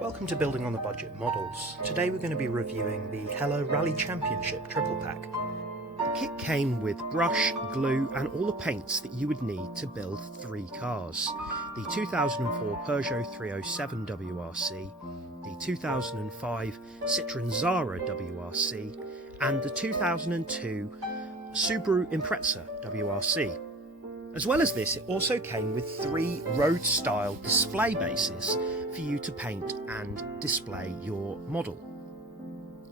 Welcome to Building on the Budget Models. Today we're going to be reviewing the Heller Rally Championship Triple Pack. The kit came with brush, glue and all the paints that you would need to build 3 cars. The 2004 Peugeot 307 WRC, the 2005 Citroën Xsara WRC and the 2002 Subaru Impreza WRC. As well as this, it also came with 3 road-style display bases for you to paint and display your model.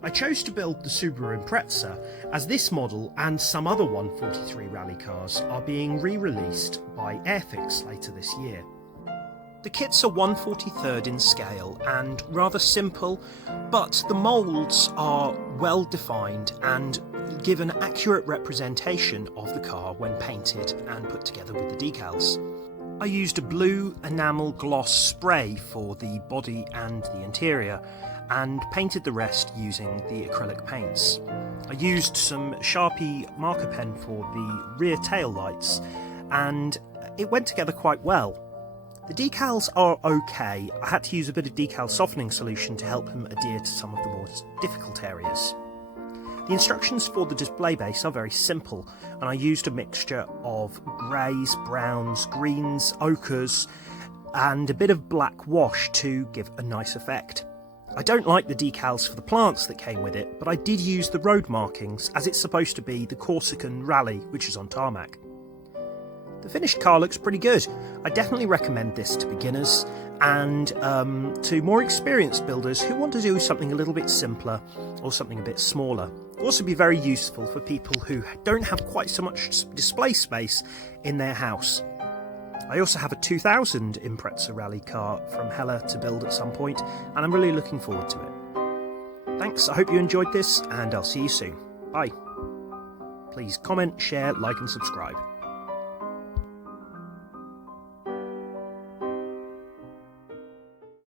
I chose to build the Subaru Impreza as this model and some other 143 rally cars are being re-released by Airfix later this year. The kits are 1/43rd in scale and rather simple, but the moulds are well defined and give an accurate representation of the car when painted and put together with the decals. I used a blue enamel gloss spray for the body and the interior and painted the rest using the acrylic paints. I used some Sharpie marker pen for the rear tail lights and it went together quite well. The decals are okay. I had to use a bit of decal softening solution to help them adhere to some of the more difficult areas. The instructions for the display base are very simple, and I used a mixture of greys, browns, greens, ochres and a bit of black wash to give a nice effect. I don't like the decals for the plants that came with it, but I did use the road markings as it's supposed to be the Corsican Rally, which is on tarmac. The finished car looks pretty good. I definitely recommend this to beginners and to more experienced builders who want to do something a little bit simpler or something a bit smaller. It'll also be very useful for people who don't have quite so much display space in their house. I also have a 2000 Impreza Rally car from Heller to build at some point, and I'm really looking forward to it. Thanks, I hope you enjoyed this, and I'll see you soon. Bye. Please comment, share, like and subscribe.